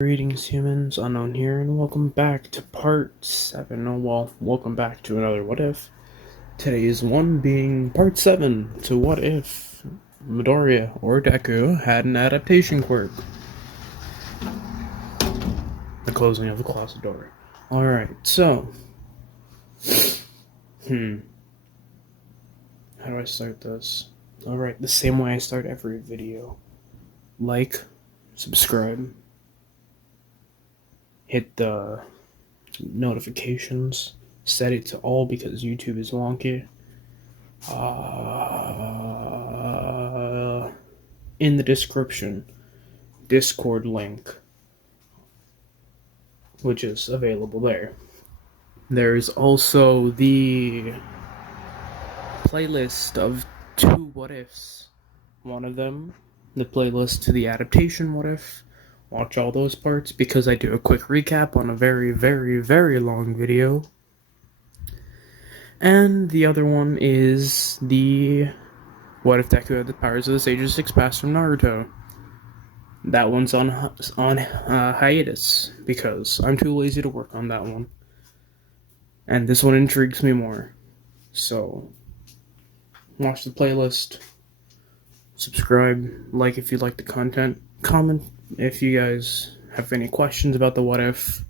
Greetings, humans. Unknown here, and welcome back to part 7. Oh, well, welcome back to another What If. Today's one being part 7 to What If Midoriya or Deku had an adaptation quirk. The closing of the closet door. Alright, so. How do I start this? Alright, the same way I start every video. Like, subscribe, hit the notifications, set it to all because YouTube is wonky. In the description, Discord link, which is available there. There's also the playlist of 2 what ifs. One of them, the playlist to the adaptation what if. Watch all those parts because I do a quick recap on a very, very, very long video. And the other one is the What If Deku Had the Powers of the Sages 6 Pass from Naruto. That one's on hiatus because I'm too lazy to work on that one. And this one intrigues me more. So, watch the playlist, subscribe, like if you like the content, comment if you guys have any questions about the what if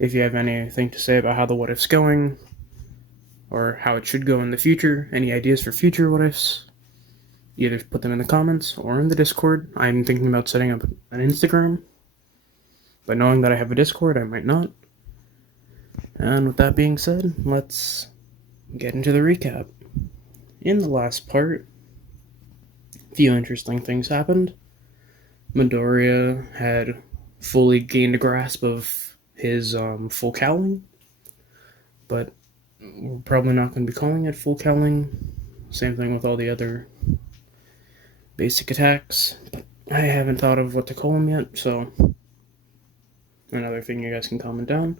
you have anything to say about how the what if's going, or how it should go in the future, any ideas for future what ifs. Either put them in the comments or in the Discord. I'm thinking about setting up an Instagram, but knowing that I have a Discord, I might not. And with that being said, let's get into the recap. In the last part, a few interesting things happened. Midoriya had fully gained a grasp of his full cowling, but we're probably not going to be calling it full cowling. Same thing with all the other basic attacks. I haven't thought of what to call them yet, so another thing you guys can comment down.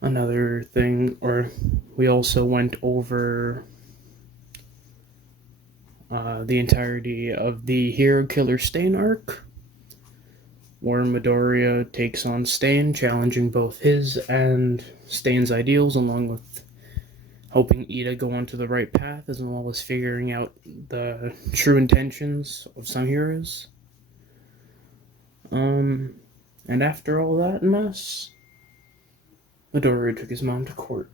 Another thing, or we also went over the entirety of the Hero Killer Stain arc, where Midoriya takes on Stain, challenging both his and Stain's ideals, along with helping Ida go onto the right path, as well as figuring out the true intentions of some heroes. And after all that mess, Midoriya took his mom to court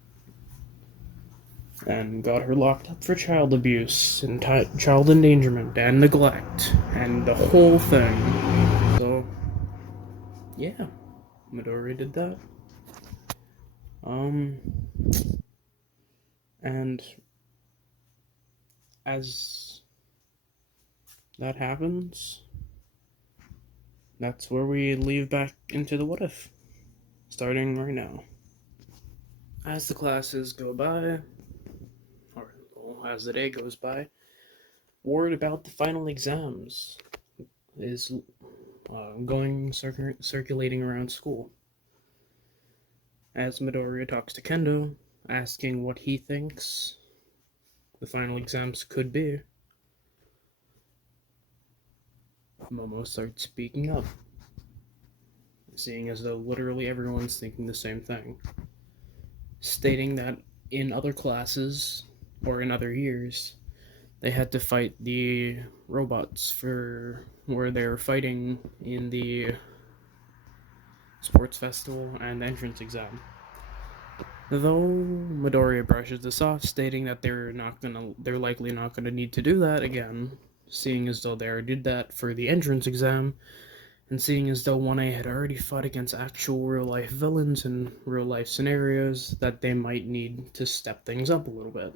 and got her locked up for child abuse and child endangerment and neglect and the whole thing. So, yeah, Midoriya did that. And as that happens, that's where we leave back into the what if, starting right now. As the classes go by, or as the day goes by, word about the final exams is circulating around school. As Midoriya talks to Kendo, asking what he thinks the final exams could be, Momo starts speaking up, seeing as though literally everyone's thinking the same thing, stating that in other classes, or in other years, they had to fight the robots for where they were fighting in the sports festival and entrance exam. Though Midoriya brushes this off, stating that they're likely not gonna need to do that again, seeing as though they already did that for the entrance exam, and seeing as though 1A had already fought against actual real-life villains in real-life scenarios, that they might need to step things up a little bit.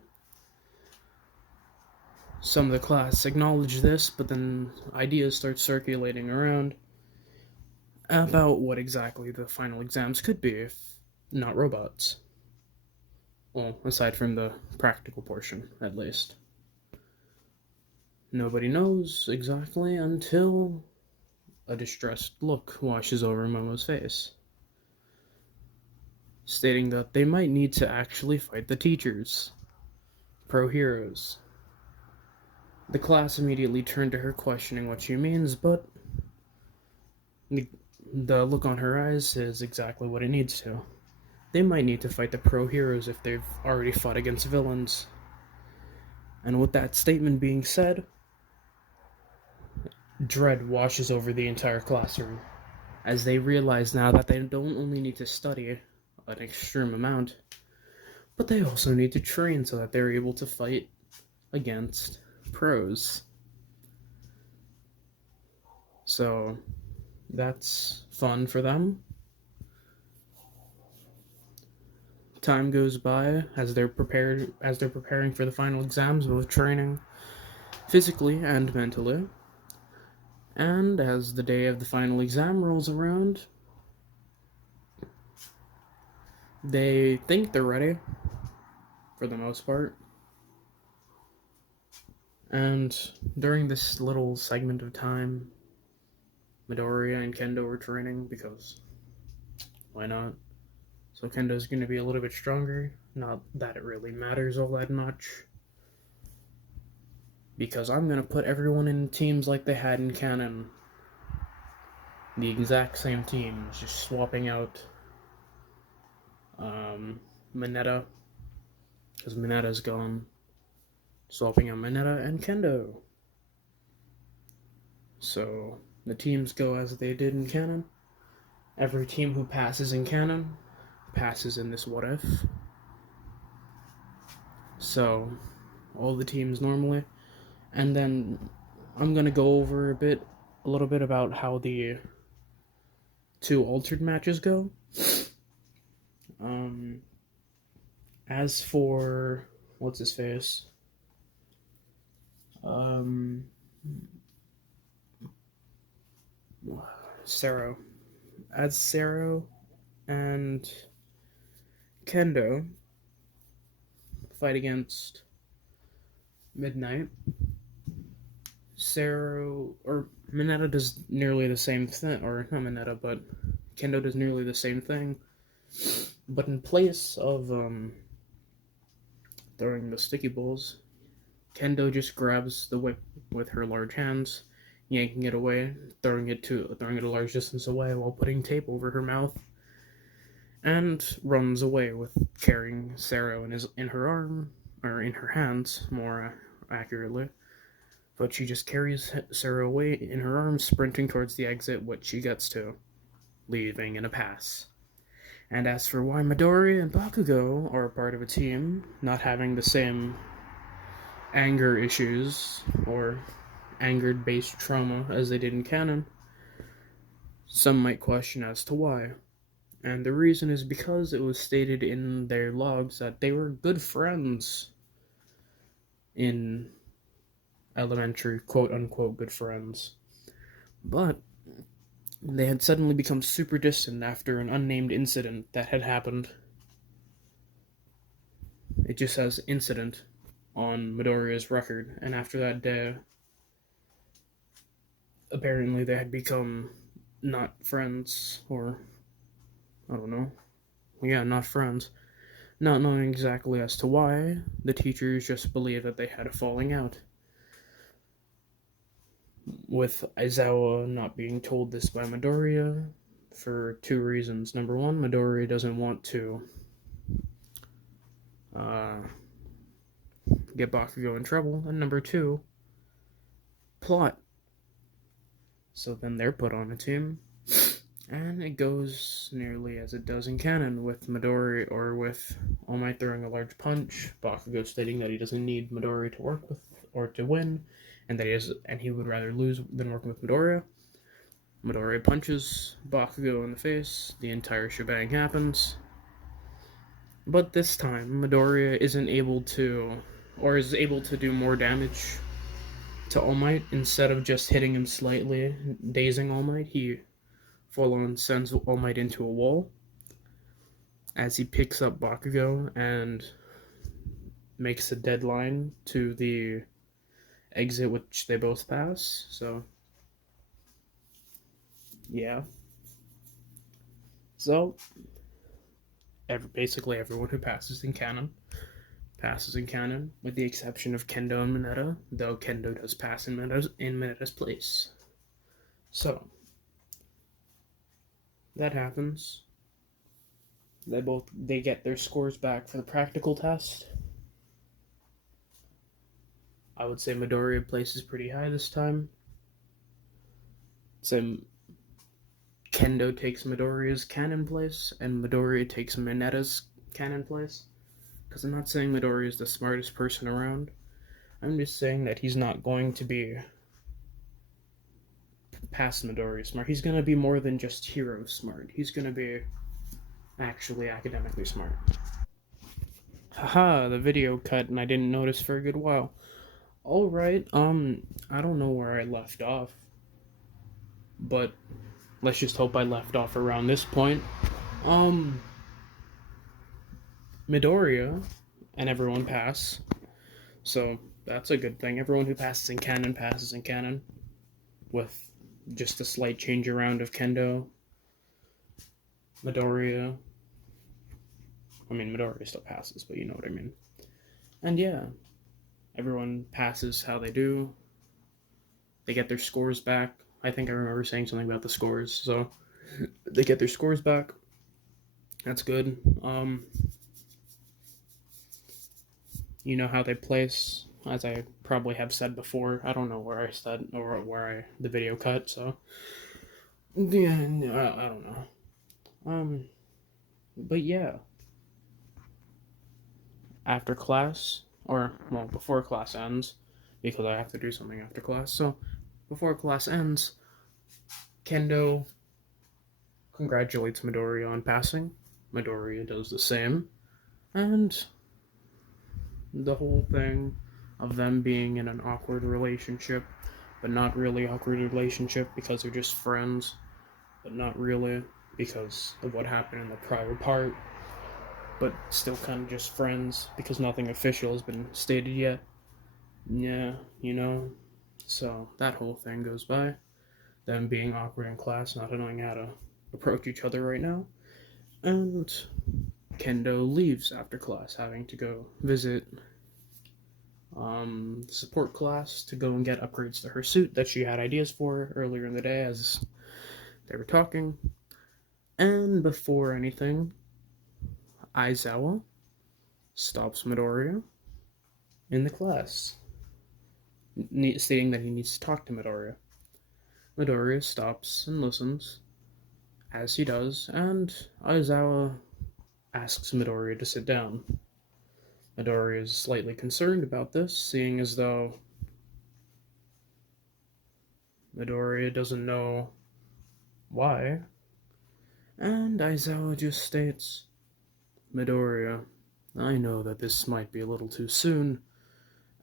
Some of the class acknowledge this, but then ideas start circulating around about what exactly the final exams could be if not robots. Well, aside from the practical portion, at least. Nobody knows exactly until a distressed look washes over Momo's face, stating that they might need to actually fight the teachers, pro-heroes. The class immediately turned to her questioning what she means, but the look on her eyes is exactly what it needs to. They might need to fight the pro heroes if they've already fought against villains. And with that statement being said, dread washes over the entire classroom, as they realize now that they don't only need to study an extreme amount, but they also need to train so that they're able to fight against pros. So that's fun for them. Time goes by as they're preparing for the final exams, both training physically and mentally. And as the day of the final exam rolls around, they think they're ready, for the most part. And during this little segment of time, Midoriya and Kendo were training because why not? So Kendo's going to be a little bit stronger. Not that it really matters all that much. Because I'm going to put everyone in teams like they had in canon. The exact same teams, just swapping out Mineta, because Mineta's gone. Swapping out Mineta and Kendo. So the teams go as they did in canon. Every team who passes in canon passes in this what if. So all the teams normally. And then I'm going to go over a little bit about how the two altered matches go. As for what's his face, Sero. As Sero and Kendo fight against Midnight, Sero or Mineta does nearly the same thing, or not Mineta, but Kendo does nearly the same thing. But in place of throwing the sticky balls, Kendo just grabs the whip with her large hands, yanking it away, throwing it a large distance away while putting tape over her mouth, and runs away with carrying Sero in her arm, or in her hands, more accurately. But she just carries Sero away in her arms, sprinting towards the exit, which she gets to, leaving in a pass. And as for why Midori and Bakugo are a part of a team, not having the same anger issues or anger-based trauma as they did in canon, some might question as to why. And the reason is because it was stated in their logs that they were good friends in elementary, quote-unquote good friends. But they had suddenly become super distant after an unnamed incident that had happened. It just says incident on Midoriya's record, and after that day, apparently they had become not friends, or I don't know. Yeah, not friends. Not knowing exactly as to why, the teachers just believed that they had a falling out. With Aizawa not being told this by Midoriya for two reasons. Number one, Midoriya doesn't want to get Bakugo in trouble, and number two, plot. So then they're put on a team, and it goes nearly as it does in canon, with Midori or with All Might throwing a large punch, Bakugo stating that he doesn't need Midori to work with or to win, and that he would rather lose than working with Midoriya. Midoriya punches Bakugo in the face. The entire shebang happens. But this time, Midoriya isn't able to, or is able to do more damage to All Might. Instead of just hitting him slightly, dazing All Might, he full-on sends All Might into a wall as he picks up Bakugo and makes a deadline to the exit which they both pass. So yeah. So basically everyone who passes in canon, with the exception of Kendo and Mineta, though Kendo does pass in Mineta's place. So that happens. They get their scores back for the practical test. I would say Midoriya places pretty high this time. So Kendo takes Midoriya's canon place, and Midoriya takes Minetta's canon place. Because I'm not saying Midoriya is the smartest person around. I'm just saying that he's not going to be past Midoriya smart. He's going to be more than just hero smart. He's going to be actually academically smart. Haha, the video cut and I didn't notice for a good while. Alright, I don't know where I left off. But let's just hope I left off around this point. Midoriya and everyone pass. So that's a good thing. Everyone who passes in canon, with just a slight change around of Kendo, Midoriya. I mean, Midoriya still passes, but you know what I mean. And yeah, everyone passes how they do. They get their scores back. I think I remember saying something about the scores. So they get their scores back. That's good. You know how they place, as I probably have said before. I don't know where I said or where the video cut. So yeah, I don't know. But yeah, after class, or well, before class ends, because I have to do something after class. So before class ends, Kendo congratulates Midoriya on passing. Midoriya does the same, and the whole thing of them being in an awkward relationship, but not really awkward relationship because they're just friends, but not really because of what happened in the prior part, but still kind of just friends because nothing official has been stated yet. Yeah, you know. So that whole thing goes by. Them being awkward in class, not knowing how to approach each other right now. And Kendo leaves after class, having to go visit the support class to go and get upgrades to her suit that she had ideas for earlier in the day as they were talking. And before anything, Aizawa stops Midoriya in the class, stating that he needs to talk to Midoriya. Midoriya stops and listens, as he does, and Aizawa asks Midoriya to sit down. Midoriya is slightly concerned about this, seeing as though Midoriya doesn't know why, and Aizawa just states, Midoriya, I know that this might be a little too soon,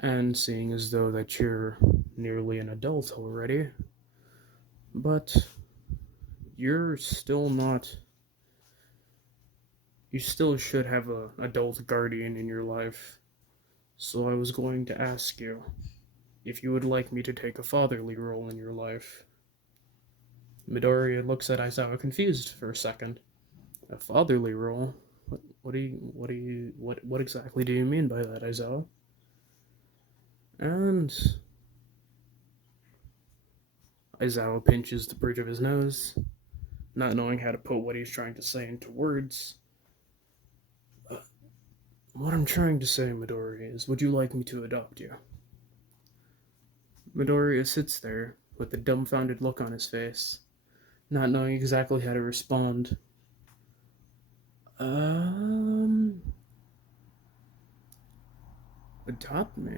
and seeing as though that you're nearly an adult already, but you're still not. You still should have an adult guardian in your life. So I was going to ask you if you would like me to take a fatherly role in your life. Midoriya looks at Aizawa confused for a second. A fatherly role? What exactly do you mean by that, Aizawa? And Aizawa pinches the bridge of his nose, not knowing how to put what he's trying to say into words. What I'm trying to say, Midoriya, is would you like me to adopt you? Midoriya sits there with a dumbfounded look on his face, not knowing exactly how to respond. Adopt me?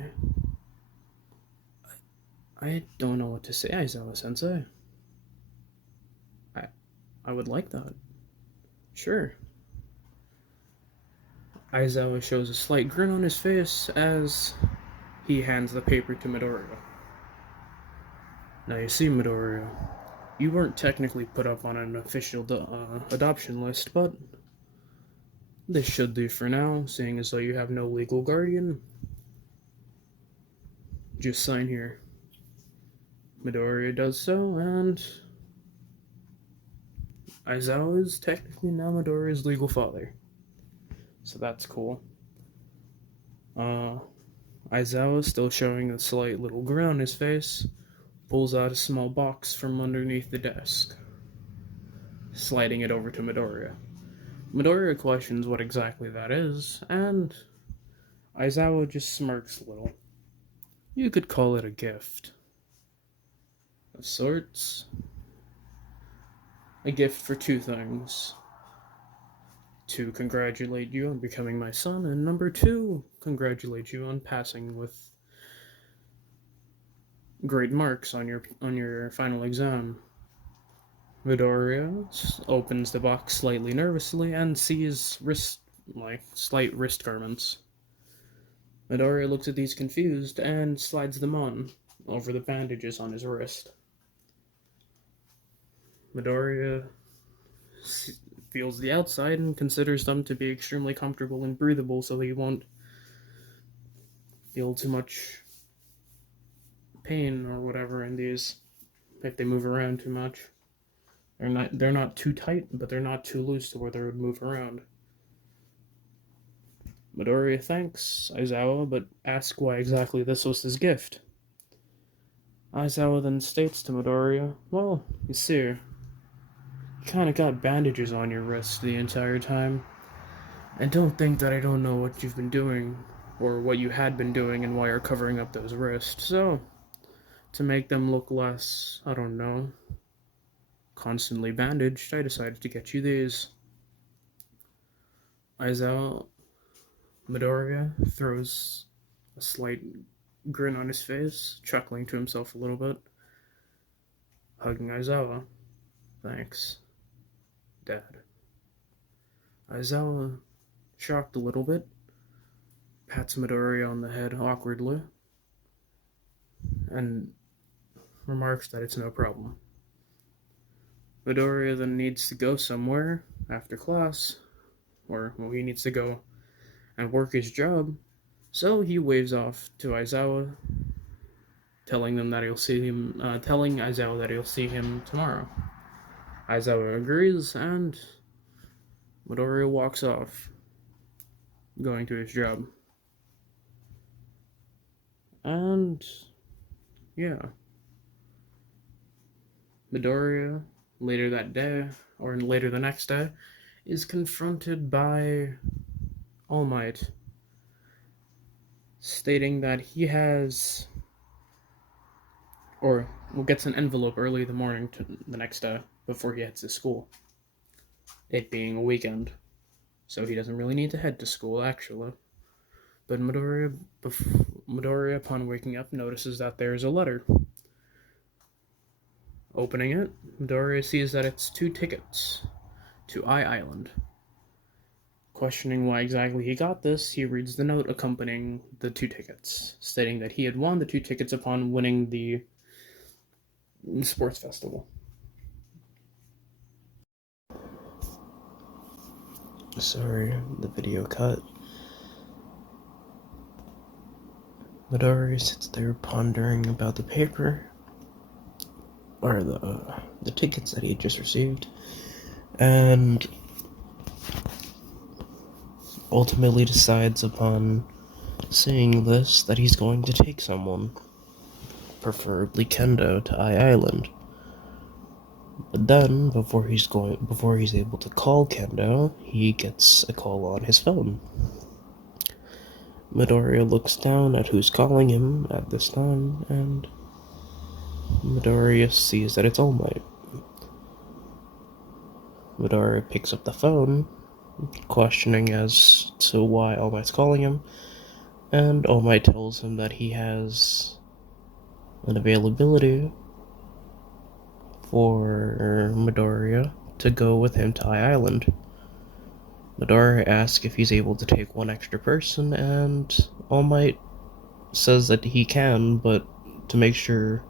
I don't know what to say, Aizawa-sensei. I would like that. Sure. Aizawa shows a slight grin on his face as he hands the paper to Midoriya. Now you see, Midoriya, you weren't technically put up on an official adoption list, but this should do for now, seeing as though you have no legal guardian. Just sign here. Midoriya does so, and Aizawa is technically now Midoriya's legal father. So that's cool. Aizawa, still showing a slight little grin on his face, pulls out a small box from underneath the desk. sliding it over to Midoriya. Midoriya questions what exactly that is, and Aizawa just smirks a little. You could call it a gift. Of sorts. A gift for two things. To congratulate you on becoming my son, and number two, congratulate you on passing with great marks on your final exam. Midoriya opens the box slightly nervously and sees slight wrist garments. Midoriya looks at these confused and slides them on over the bandages on his wrist. Midoriya feels the outside and considers them to be extremely comfortable and breathable, so he won't feel too much pain or whatever in these if they move around too much. They're not too tight, but they're not too loose to where they would move around. Midoriya thanks Aizawa, but asks why exactly this was his gift. Aizawa then states to Midoriya, well, you see, you kinda got bandages on your wrist the entire time. And don't think that I don't know what you've been doing, or what you had been doing, and why you're covering up those wrists. So, to make them look less, I don't know, constantly bandaged, I decided to get you these. Aizawa Midoriya throws a slight grin on his face, chuckling to himself a little bit, hugging Aizawa. Thanks, Dad. Aizawa, shocked a little bit, pats Midoriya on the head awkwardly, and remarks that it's no problem. Midoriya then needs to go somewhere after class, or well, he needs to go and work his job, so he waves off to Aizawa, telling Aizawa that he'll see him tomorrow. Aizawa agrees, and Midoriya walks off, going to his job. And yeah, Midoriya later that day, or later the next day, is confronted by All Might, stating that he has, or gets an envelope early the morning to the next day before he heads to school. It being a weekend, so he doesn't really need to head to school actually. But Midoriya, upon waking up, notices that there's a letter. Opening it, Midoriya sees that it's 2 tickets to Island. Questioning why exactly he got this, he reads the note accompanying the 2 tickets, stating that he had won the 2 tickets upon winning the sports festival. Sorry, the video cut. Midoriya sits there pondering about the paper, or the tickets that he had just received, and ultimately decides upon seeing this that he's going to take someone, preferably Kendo, to Island. But then, before he's able to call Kendo, he gets a call on his phone. Midoriya looks down at who's calling him at this time, and Midoriya sees that it's All Might. Midoriya picks up the phone, questioning as to why All Might's calling him, and All Might tells him that he has an availability for Midoriya to go with him to Island. Midoriya asks if he's able to take one extra person, and All Might says that he can, but to make sure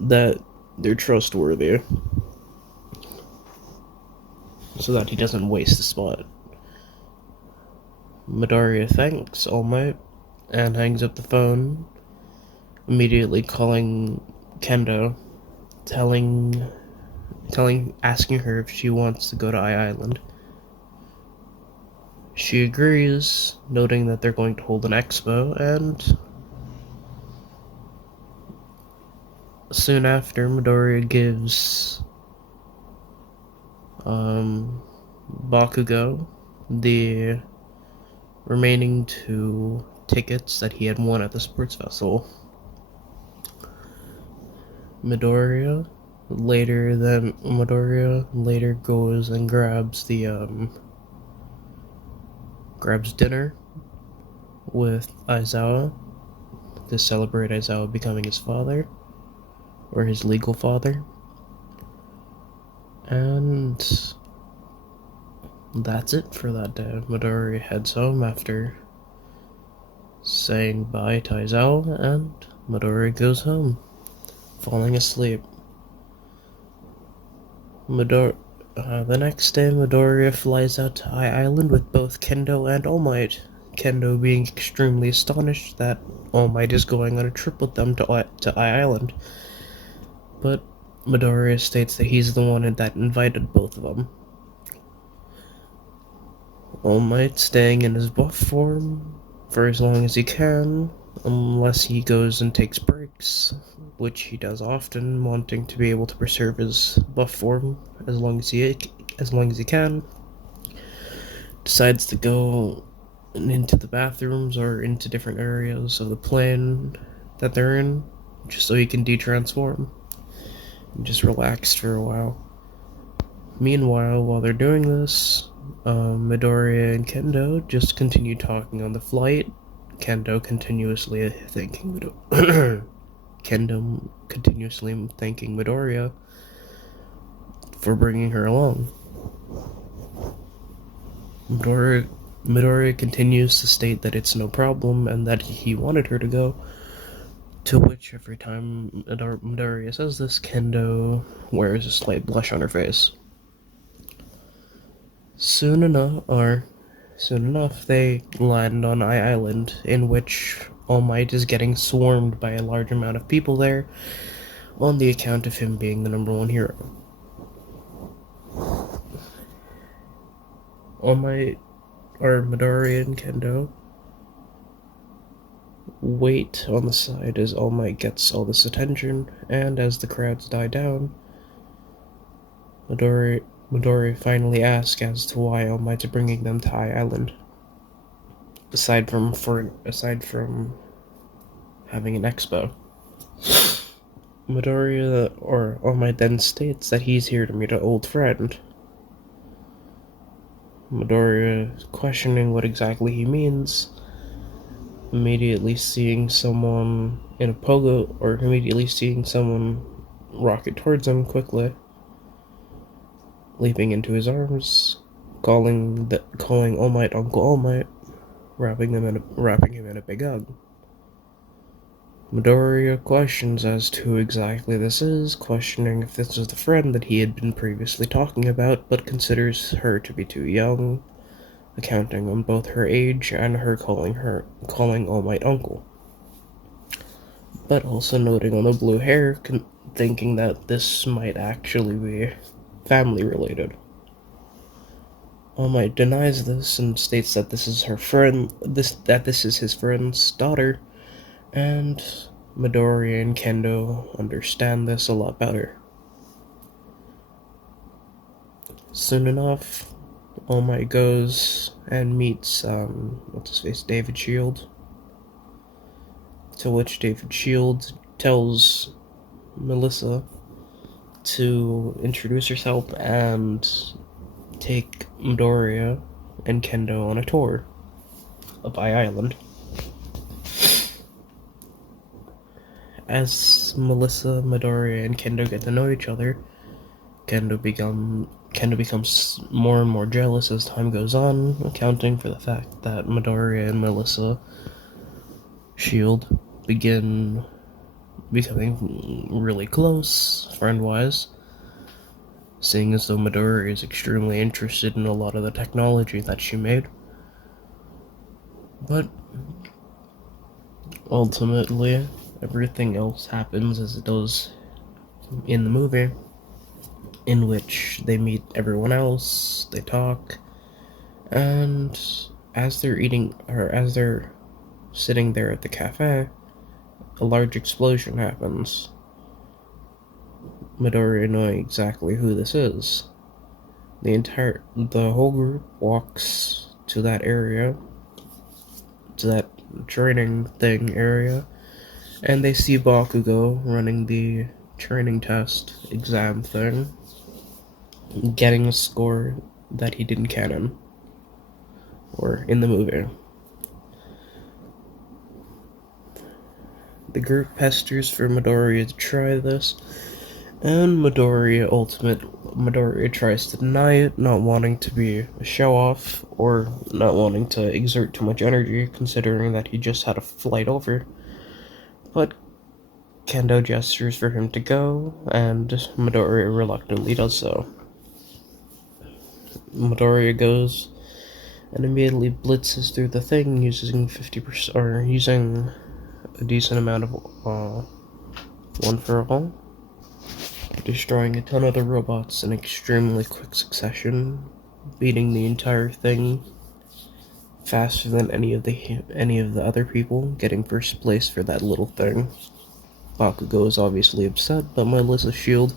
that they're trustworthy, so that he doesn't waste the spot. Midoriya thanks All Might and hangs up the phone, immediately calling Kendo, asking her if she wants to go to Island. She agrees, noting that they're going to hold an expo, and soon after, Midoriya gives Bakugo the remaining 2 tickets that he had won at the sports festival. Midoriya later goes and grabs dinner with Aizawa to celebrate Aizawa becoming his father, or his legal father. And that's it for that day. Midoriya heads home after saying bye to Aizawa, and Midoriya goes home, falling asleep. The next day, Midoriya flies out to Eye Island with both Kendo and All Might. Kendo being extremely astonished that All Might is going on a trip with them to Eye Island. But Midoriya states that he's the one that invited both of them. All Might staying in his buff form for as long as he can, unless he goes and takes breaks, which he does often, wanting to be able to preserve his buff form as long as he can. Decides to go into the bathrooms or into different areas of the plane that they're in, just so he can de-transform and just relax for a while. Meanwhile, while they're doing this, Midoriya and Kendo just continue talking on the flight. Kendo continuously thanking Midoriya for bringing her along. Midoriya continues to state that it's no problem and that he wanted her to go, to which every time Midoriya says this, Kendo wears a slight blush on her face. Soon enough, they land on Eye Island, in which All Might is getting swarmed by a large amount of people there, on the account of him being the #1 hero. All Might, or Midoriya and Kendo, wait on the side as All Might gets all this attention, and as the crowds die down, Midoriya finally asks as to why All Might's bringing them to Eye Island. Aside from having an expo. Midoriya, or All Might, then states that he's here to meet an old friend. Midoriya questioning what exactly he means, immediately seeing someone rocket towards him quickly, leaping into his arms, calling All Might Uncle All Might, wrapping him in a big hug. Midoriya questions as to who exactly this is, questioning if this is the friend that he had been previously talking about, but considers her to be too young, accounting on both her age and her calling All Might uncle. But also noting on the blue hair, thinking that this might actually be family related. All Might denies this and states that this is his friend's daughter, and Midoriya and Kendo understand this a lot better. Soon enough, All Might goes and meets David Shield, to which David Shield tells Melissa to introduce herself and take Midoriya and Kendo on a tour of Eye Island. As Melissa, Midoriya, and Kendo get to know each other, Kendo becomes more and more jealous as time goes on, accounting for the fact that Midoriya and Melissa Shield begin becoming really close, friend-wise, seeing as though Midoriya is extremely interested in a lot of the technology that she made. But ultimately, everything else happens as it does in the movie, in which they meet everyone else, they talk, and as they're sitting there at the cafe, a large explosion happens, Midoriya knowing exactly who this is. The whole group walks to that area, to that training thing area, and they see Bakugo running the training test exam thing, getting a score that he didn't canon, or in the movie. The group pesters for Midoriya to try this, and Midoriya tries to deny it, not wanting to be a show-off, or not wanting to exert too much energy, considering that he just had a flight over. But Kendo gestures for him to go, and Midoriya reluctantly does so. Midoriya goes and immediately blitzes through the thing using 50%, or using a decent amount of one for all, destroying a ton of the robots in extremely quick succession, beating the entire thing faster than any of the other people, getting first place for that little thing. Bakugo is obviously upset, but Melissa's shield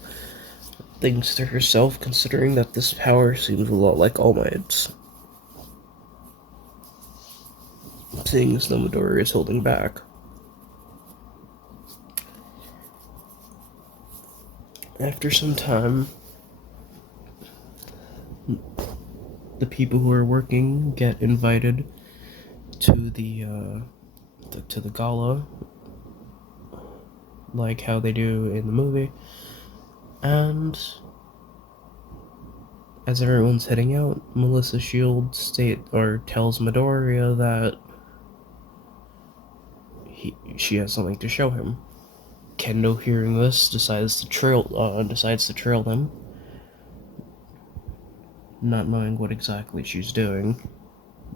thinks to herself, considering that this power seems a lot like All Might's. Seeing as though Midoriya is holding back. After some time, the people who are working get invited to the gala, like how they do in the movie, and as everyone's heading out, Melissa Shield tells Midoriya that she has something to show him. Kendo, hearing this, decides to trail them, not knowing what exactly she's doing,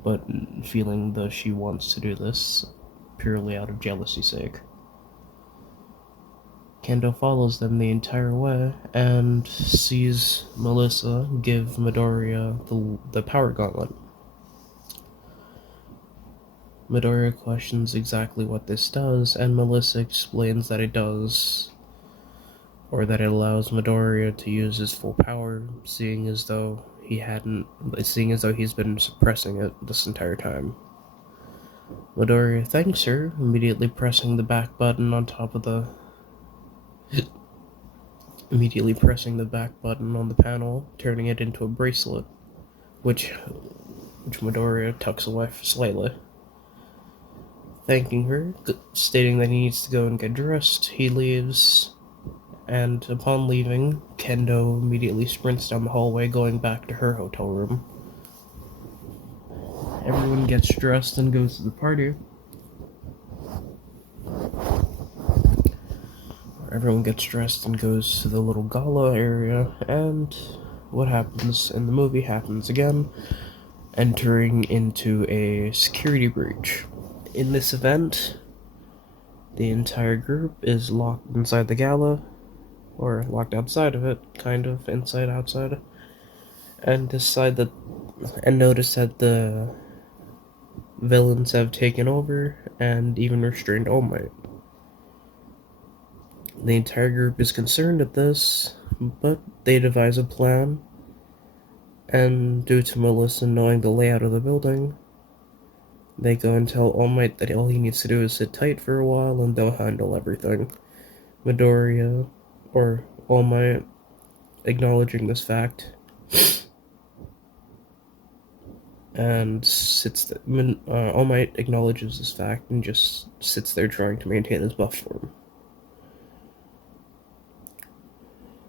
but feeling that she wants to do this purely out of jealousy sake. Kendo follows them the entire way and sees Melissa give Midoriya the power gauntlet. Midoriya questions exactly what this does, and Melissa explains that it does, or that it allows Midoriya to use his full power, seeing as though he's been suppressing it this entire time. Midoriya thanks her, immediately pressing the back button on the panel, turning it into a bracelet, which Midoriya tucks away slightly. Thanking her, stating that he needs to go and get dressed, he leaves, and upon leaving, Kendo immediately sprints down the hallway, going back to her hotel room. Everyone gets dressed and goes to the party. Everyone gets dressed and goes to the little gala area, and what happens in the movie happens again, entering into a security breach. In this event, the entire group is locked inside the gala, or locked outside of it, kind of, inside, outside, and notice that the villains have taken over and even restrained All Might. The entire group is concerned at this, but they devise a plan, and due to Melissa knowing the layout of the building, they go and tell All Might that all he needs to do is sit tight for a while and they'll handle everything. Midoriya, or All Might, acknowledging this fact, and All Might acknowledges this fact and just sits there trying to maintain his buff form.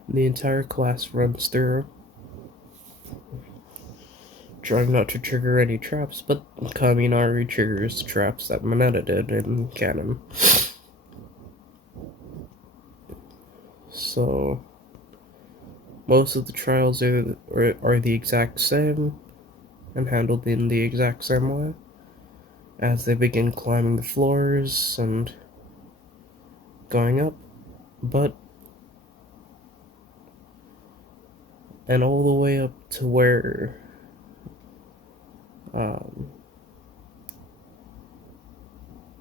The entire class runs through, trying not to trigger any traps, but Kaminari triggers the traps that Mineta did in canon. So, most of the trials are the exact same, and handled in the exact same way, as they begin climbing the floors and going up, and all the way up to where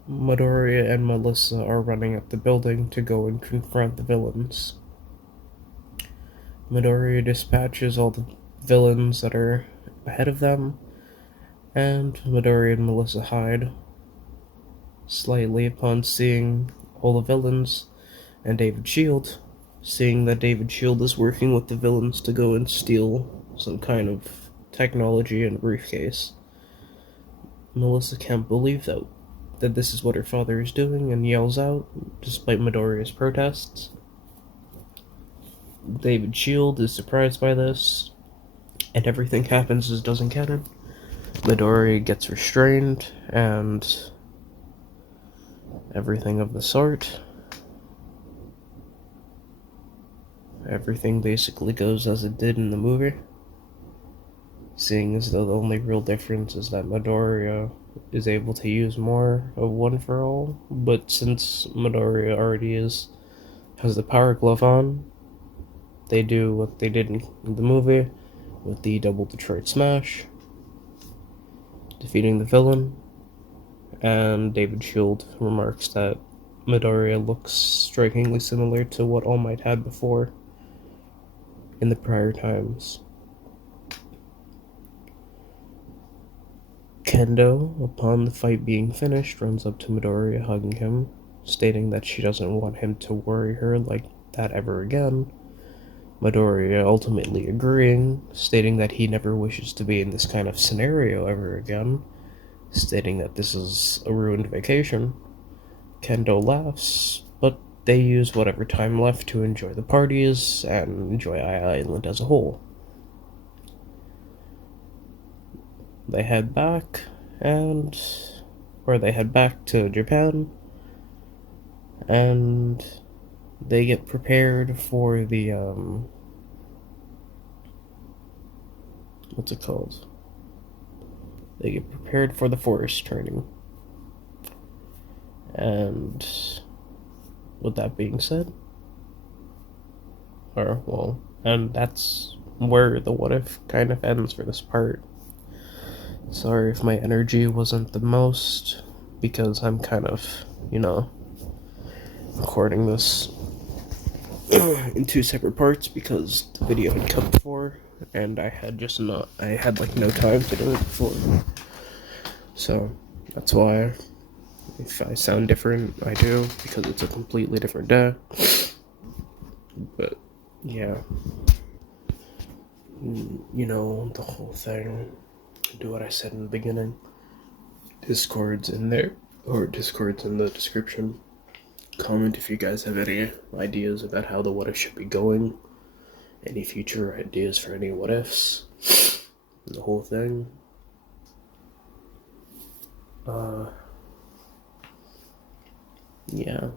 Midoriya and Melissa are running up the building to go and confront the villains. Midoriya dispatches all the villains that are ahead of them, and Midoriya and Melissa hide slightly upon seeing all the villains and David Shield, seeing that David Shield is working with the villains to go and steal some kind of technology in a briefcase. Melissa can't believe that this is what her father is doing and yells out, despite Midoriya's protests. David Shield is surprised by this, and everything happens as doesn't canon. Midoriya gets restrained, and everything of the sort. Everything basically goes as it did in the movie, seeing as though the only real difference is that Midoriya is able to use more of One for All, but since Midoriya already has the power glove on, they do what they did in the movie with the double Detroit Smash, defeating the villain, and David Shield remarks that Midoriya looks strikingly similar to what All Might had before in the prior times. Kendo, upon the fight being finished, runs up to Midoriya, hugging him, stating that she doesn't want him to worry her like that ever again. Midoriya ultimately agreeing, stating that he never wishes to be in this kind of scenario ever again, stating that this is a ruined vacation. Kendo laughs, but they use whatever time left to enjoy the parties and enjoy Island as a whole. They head back, they head back to Japan, and they get prepared for the, what's it called? They get prepared for the forest turning. And with that being said, and that's where the what if kind of ends for this part. Sorry if my energy wasn't the most, because I'm kind of, recording this in two separate parts because the video had come before, and I had no time to do it before. So, that's why, if I sound different, I do, because it's a completely different day. But, yeah. The whole thing. Do what I said in the beginning. Discord's in there, or Discord's in the description. Comment if you guys have any ideas about how the what if should be going. Any future ideas for any what ifs. The whole thing. Yeah.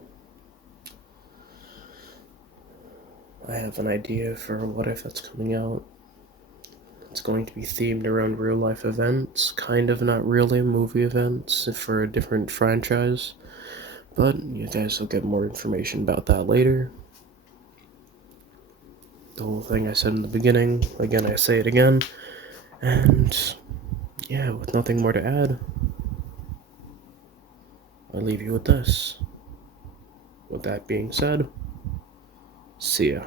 I have an idea for a what if that's coming out. It's going to be themed around real life events, kind of, not really movie events for a different franchise, but you guys will get more information about that later. The whole thing I said in the beginning, again I say it again, and yeah, with nothing more to add, I leave you with this. With that being said, see ya.